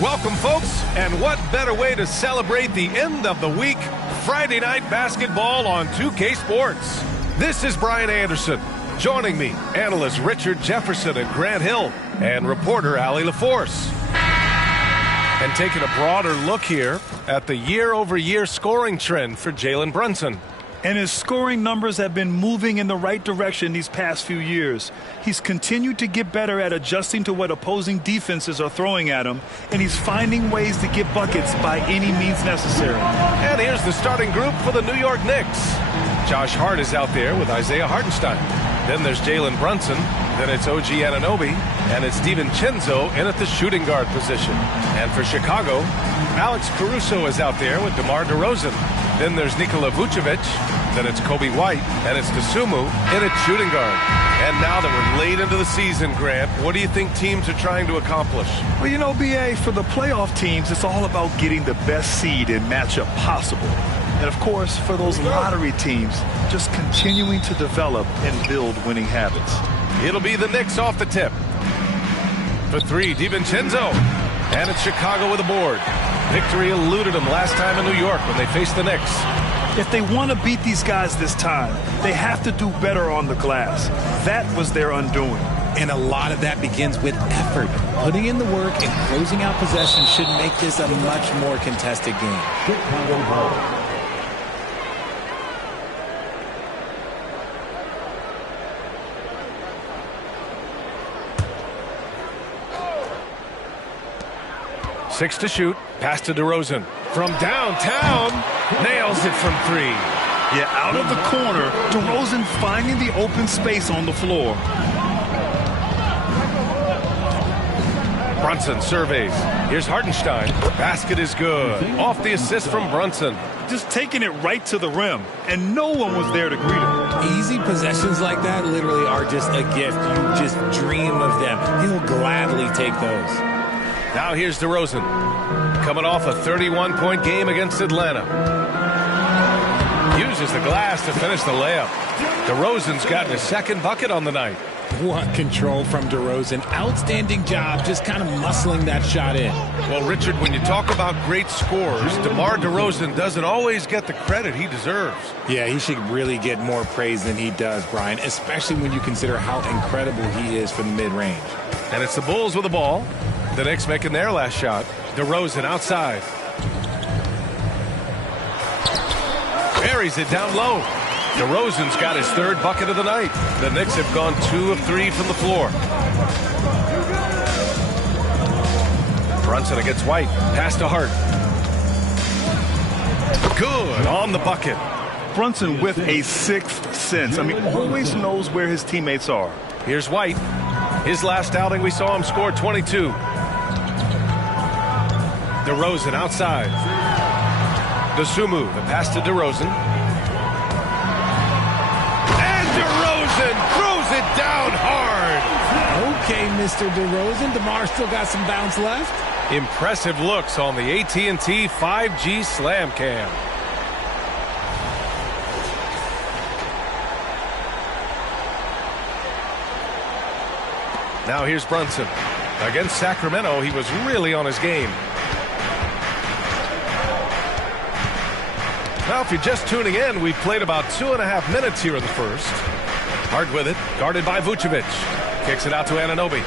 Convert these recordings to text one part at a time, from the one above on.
Welcome, folks, and what better way to celebrate the end of the week? Friday night basketball on 2K Sports. This is Brian Anderson. Joining me, analysts Richard Jefferson and Grant Hill, and reporter Allie LaForce. And taking a broader look here at the year-over-year scoring trend for Jalen Brunson. And his scoring numbers have been moving in the right direction these past few years. He's continued to get better at adjusting to what opposing defenses are throwing at him, and he's finding ways to get buckets by any means necessary. And here's the starting group for the New York Knicks. Josh Hart is out there with Isaiah Hartenstein. Then there's Jalen Brunson. Then it's OG Anunoby. And it's DiVincenzo in at the shooting guard position. And for Chicago, Alex Caruso is out there with DeMar DeRozan. Then there's Nikola Vucevic. Then it's Kobe White. And it's Dosunmu in at shooting guard. And now that we're late into the season, Grant, what do you think teams are trying to accomplish? Well, you know, B.A., for the playoff teams, it's all about getting the best seed and matchup possible. And, of course, for those lottery teams, just continuing to develop and build winning habits. It'll be the Knicks off the tip. For three, DiVincenzo. And it's Chicago with a board. Victory eluded them last time in New York when they faced the Knicks. If they want to beat these guys this time, they have to do better on the glass. That was their undoing. And a lot of that begins with effort. Putting in the work and closing out possession should make this a much more contested game. Six to shoot. Pass to DeRozan. From downtown. Nails it from three. Yeah, out of the corner. DeRozan finding the open space on the floor. Brunson surveys. Here's Hartenstein. Basket is good. Off the assist from Brunson. Just taking it right to the rim. And no one was there to greet him. Easy possessions like that literally are just a gift. You just dream of them. He'll gladly take those. Now here's DeRozan, coming off a 31-point game against Atlanta. Uses the glass to finish the layup. DeRozan's gotten his second bucket on the night. What control from DeRozan. Outstanding job just kind of muscling that shot in. Well, Richard, when you talk about great scorers, DeMar DeRozan doesn't always get the credit he deserves. Yeah, he should really get more praise than he does, Brian, especially when you consider how incredible he is from the mid-range. And it's the Bulls with the ball. The Knicks making their last shot. DeRozan outside. Buries it down low. DeRozan's got his third bucket of the night. The Knicks have gone 2 of 3 from the floor. Brunson against White. Pass to Hart. Good on the bucket. Brunson with a sixth sense. I mean, always knows where his teammates are. Here's White. His last outing, we saw him score 22. DeRozan outside. Dosunmu, the pass to DeRozan. And DeRozan throws it down hard. Okay, Mr. DeRozan. DeMar still got some bounce left. Impressive looks on the AT&T 5G Slam Cam. Now here's Brunson. Against Sacramento, he was really on his game. Now, if you're just tuning in, we've played about 2.5 minutes here in the first. Hart with it, guarded by Vucevic. Kicks it out to Anunoby.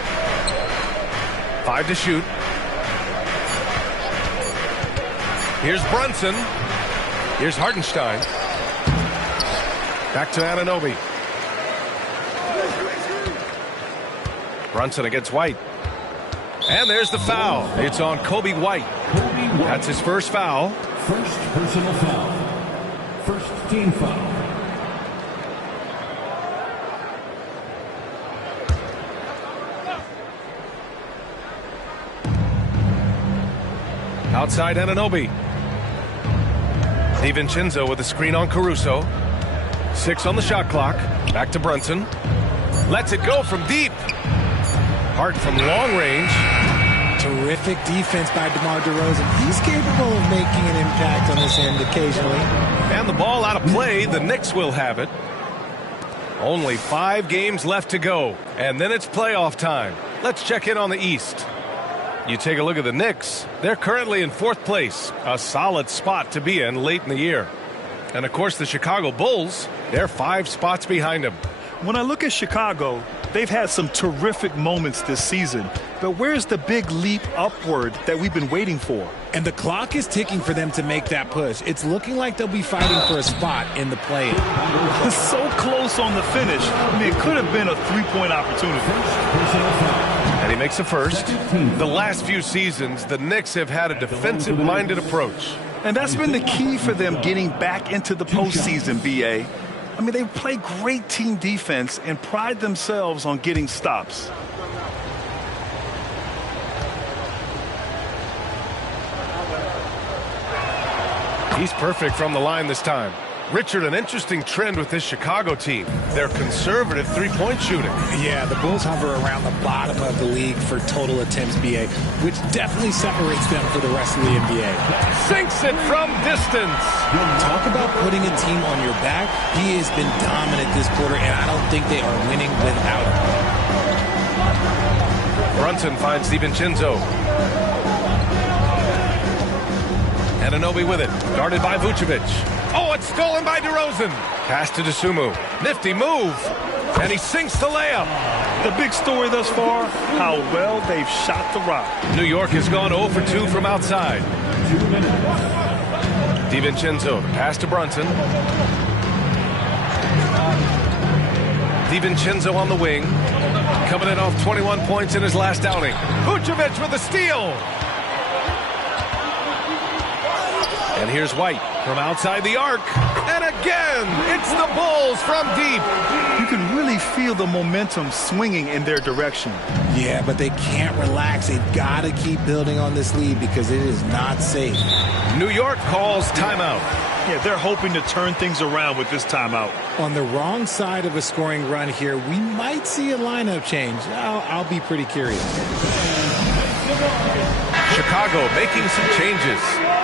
5 to shoot. Here's Brunson. Here's Hartenstein. Back to Anunoby. Brunson against White. And there's the foul. It's on Kobe White. That's his first foul. First personal foul. First team foul. Outside Anunoby. DiVincenzo with a screen on Caruso. 6 on the shot clock. Back to Brunson. Lets it go from deep. Hart from long range. Terrific defense by DeMar DeRozan. He's capable of making an impact on this end occasionally. And the ball out of play. The Knicks will have it. Only 5 games left to go. And then it's playoff time. Let's check in on the East. You take a look at the Knicks. They're currently in 4th place, a solid spot to be in late in the year. And, of course, the Chicago Bulls, they're 5 spots behind them. When I look at Chicago, they've had some terrific moments this season. But where's the big leap upward that we've been waiting for? And the clock is ticking for them to make that push. It's looking like they'll be fighting for a spot in the play-in. So close on the finish. I mean, it could have been a 3-point opportunity. And he makes a first. The last few seasons, the Knicks have had a defensive-minded approach. And that's been the key for them getting back into the postseason, B.A. I mean, they play great team defense and pride themselves on getting stops. He's perfect from the line this time. Richard, an interesting trend with this Chicago team. They're conservative three-point shooting. Yeah, the Bulls hover around the bottom of the league for total attempts, BA, which definitely separates them for the rest of the NBA. Sinks it from distance. Talk about putting a team on your back. He has been dominant this quarter, and I don't think they are winning without him. Brunson finds DiVincenzo. Anunoby with it, guarded by Vucevic. Oh, it's stolen by DeRozan. Pass to Dosunmu. Nifty move. And he sinks the layup. The big story thus far, how well they've shot the rock. New York has gone 0 for 2 from outside. DiVincenzo, pass to Brunson. DiVincenzo on the wing. Coming in off 21 points in his last outing. Vucevic with a steal. And here's White from outside the arc. And again, it's the Bulls from deep. You can really feel the momentum swinging in their direction. Yeah, but they can't relax. They've got to keep building on this lead because it is not safe. New York calls timeout. Yeah, they're hoping to turn things around with this timeout. On the wrong side of a scoring run here, we might see a lineup change. I'll be pretty curious. Chicago making some changes.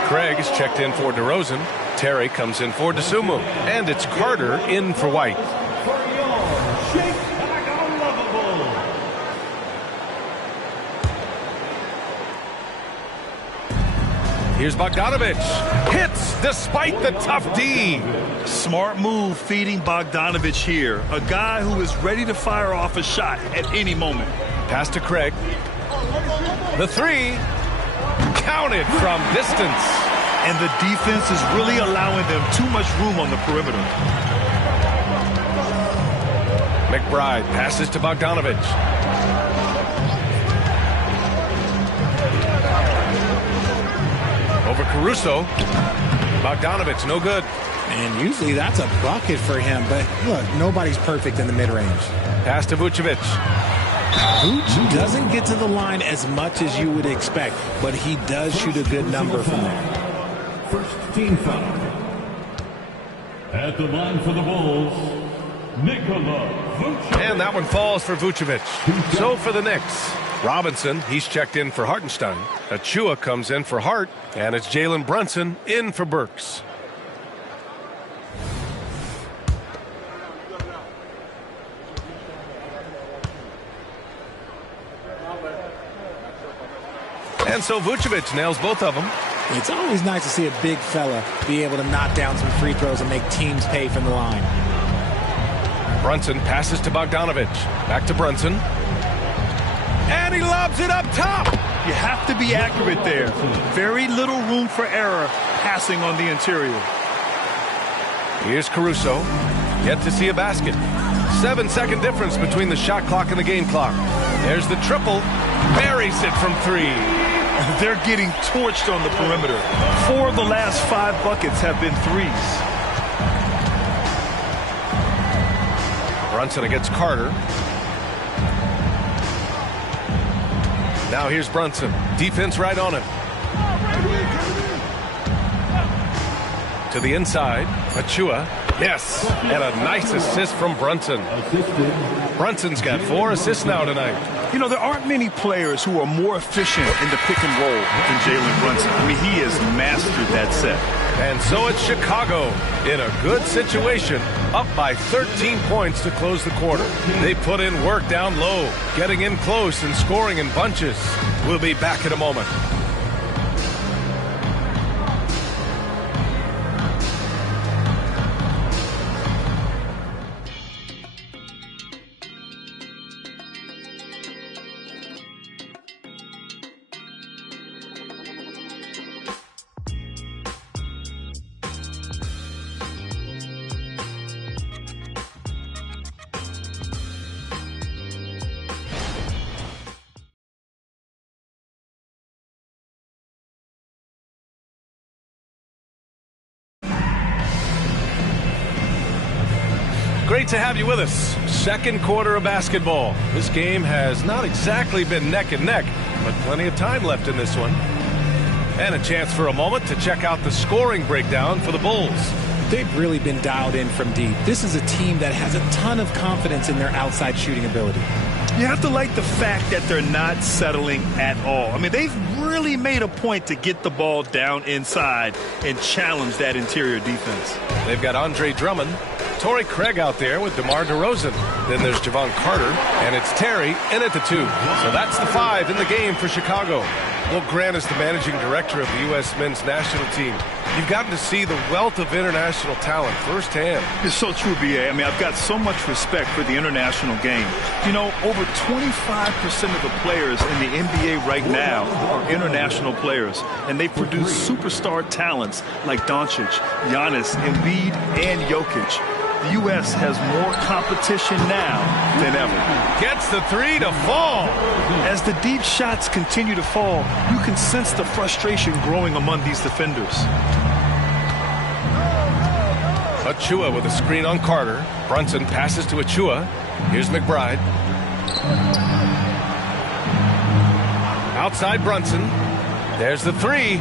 Craig is checked in for DeRozan. Terry comes in for Dosunmu. And it's Carter in for White. Here's Bogdanovic. Hits despite the tough D. Smart move feeding Bogdanovic here. A guy who is ready to fire off a shot at any moment. Pass to Craig. The three. Counted from distance. And the defense is really allowing them too much room on the perimeter. McBride passes to Bogdanovic. Over Caruso. Bogdanovic, no good. And usually that's a bucket for him. But look, nobody's perfect in the mid-range. Pass to Vucevic. Vuce doesn't get to the line as much as you would expect, but he does shoot a good number from there. First team foul. At the line for the Bulls, Nikola Vucevic. And that one falls for Vucevic. So for the Knicks, Robinson, he's checked in for Hartenstein. Achua comes in for Hart, and it's Jalen Brunson in for Burks. And so Vucevic nails both of them. It's always nice to see a big fella be able to knock down some free throws and make teams pay from the line. Brunson passes to Bogdanovic. Back to Brunson. And he lobs it up top. You have to be accurate there. Very little room for error passing on the interior. Here's Caruso. Yet to see a basket. 7-second difference between the shot clock and the game clock. There's the triple. Buries it from three. They're getting torched on the perimeter. 4 of the last 5 buckets have been threes. Brunson against Carter. Now here's Brunson. Defense right on him. To the inside. Achua. Yes. And a nice assist from Brunson. Brunson's got 4 assists now tonight. You know, there aren't many players who are more efficient in the pick and roll than Jalen Brunson. I mean, he has mastered that set. And so it's Chicago in a good situation, up by 13 points to close the quarter. They put in work down low, getting in close and scoring in bunches. We'll be back in a moment. Great to have you with us. Second quarter of basketball. This game has not exactly been neck and neck, but plenty of time left in this one. And a chance for a moment to check out the scoring breakdown for the Bulls. They've really been dialed in from deep. This is a team that has a ton of confidence in their outside shooting ability. You have to like the fact that they're not settling at all. I mean, they've really made a point to get the ball down inside and challenge that interior defense. They've got Andre Drummond, Torrey Craig out there with DeMar DeRozan. Then there's Javon Carter, and it's Terry in at the 2. So that's the 5 in the game for Chicago. Well, Grant is the managing director of the U.S. men's national team. You've gotten to see the wealth of international talent firsthand. It's so true, B.A. I mean, I've got so much respect for the international game. You know, over 25% of the players in the NBA right now are international players, and they produce superstar talents like Doncic, Giannis, Embiid, and Jokic. The U.S. has more competition now than ever. Gets the 3 to fall. As the deep shots continue to fall, you can sense the frustration growing among these defenders. Achua with a screen on Carter. Brunson passes to Achua. Here's McBride. Outside Brunson. There's the 3.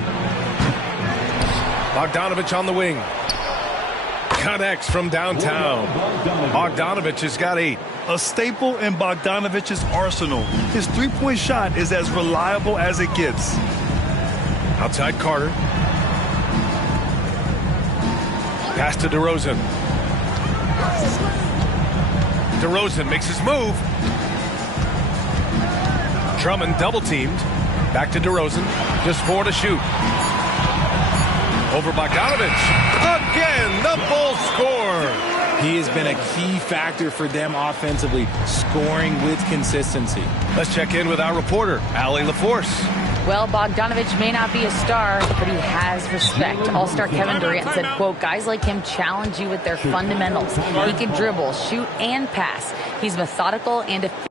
Bogdanovich on the wing. Connects from downtown. Bogdanovich has got 8. A staple in Bogdanovich's arsenal. His three-point shot is as reliable as it gets. Outside Carter. Pass to DeRozan. DeRozan makes his move. Drummond double-teamed. Back to DeRozan. Just 4 to shoot. Over Bogdanovich. Again, the Bulls score. He has been a key factor for them offensively, scoring with consistency. Let's check in with our reporter, Allie LaForce. Well, Bogdanovich may not be a star, but he has respect. All-star Kevin Durant said, quote, guys like him challenge you with their fundamentals. He can dribble, shoot, and pass. He's methodical and efficient.